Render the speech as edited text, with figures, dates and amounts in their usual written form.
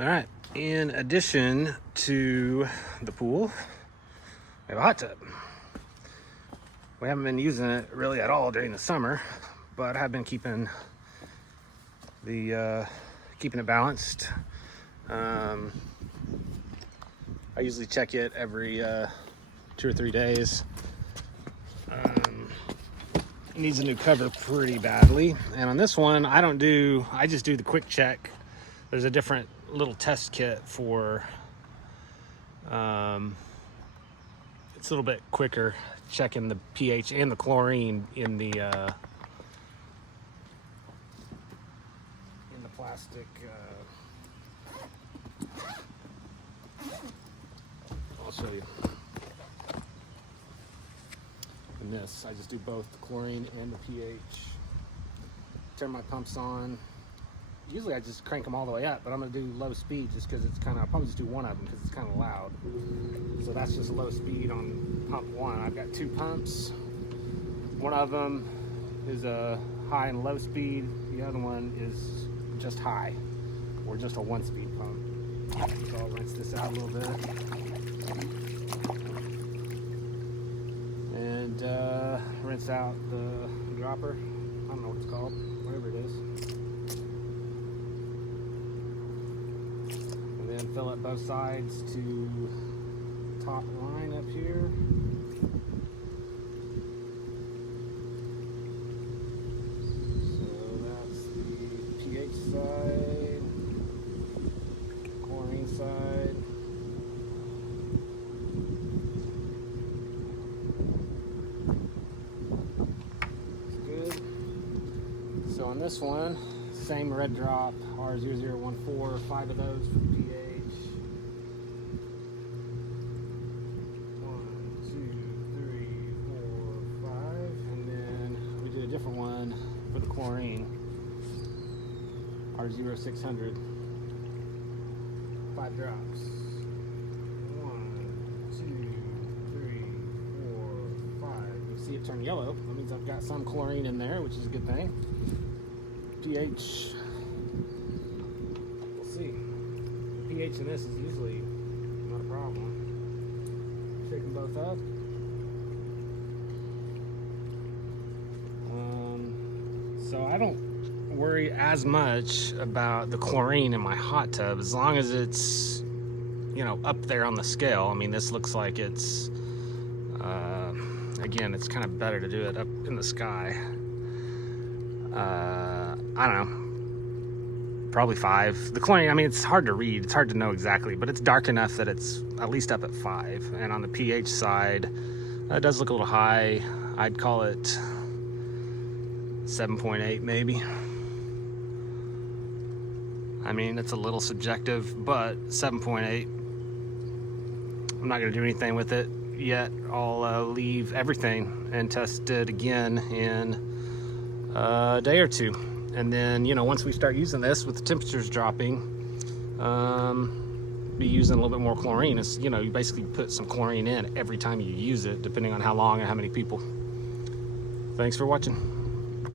All right, in addition to the pool, we have a hot tub. We haven't been using it really at all during the summer, but I've been keeping it balanced. I usually check it every 2 or 3 days. It needs a new cover pretty badly, and on this one I just do the quick check. There's a different little test kit for it's a little bit quicker checking the pH and the chlorine in the plastic. I'll show you. In this, I just do both the chlorine and the pH. Turn my pumps on. Usually I just crank them all the way up, but I'm gonna do low speed just because it's I'll probably just do one of them because it's kind of loud. So that's just low speed on pump one. I've got 2 pumps. One of them is a high and low speed. The other one is just high, or just a 1-speed pump. So I'll rinse this out a little bit. And rinse out the dropper. I don't know what it's called, whatever it is. And then fill up both sides to top line up here. So that's the pH side, chlorine side. So on this one, same red drop, R0014, 5 of those for pH. 1, 2, 3, 4, 5. And then we did a different one for the chlorine, R0600, 5 drops. 1, 2, 3, 4, 5. You see it turn yellow. That means I've got some chlorine in there, which is a good thing. pH, we'll see. The pH in this is usually not a problem. Shake them both up. So I don't worry as much about the chlorine in my hot tub as long as it's, up there on the scale. I mean, this looks like it's, again, it's kind of better to do it up in the sky. I don't know, probably 5. The chlorine, I mean, it's hard to read, it's hard to know exactly, but it's dark enough that it's at least up at 5. And on the pH side, it does look a little high. I'd call it 7.8 maybe. I mean, it's a little subjective, but 7.8. I'm not gonna do anything with it yet. I'll leave everything and test it again in a day or 2. And then, once we start using this with the temperatures dropping, be using a little bit more chlorine. It's, you basically put some chlorine in every time you use it, depending on how long and how many people. Thanks for watching.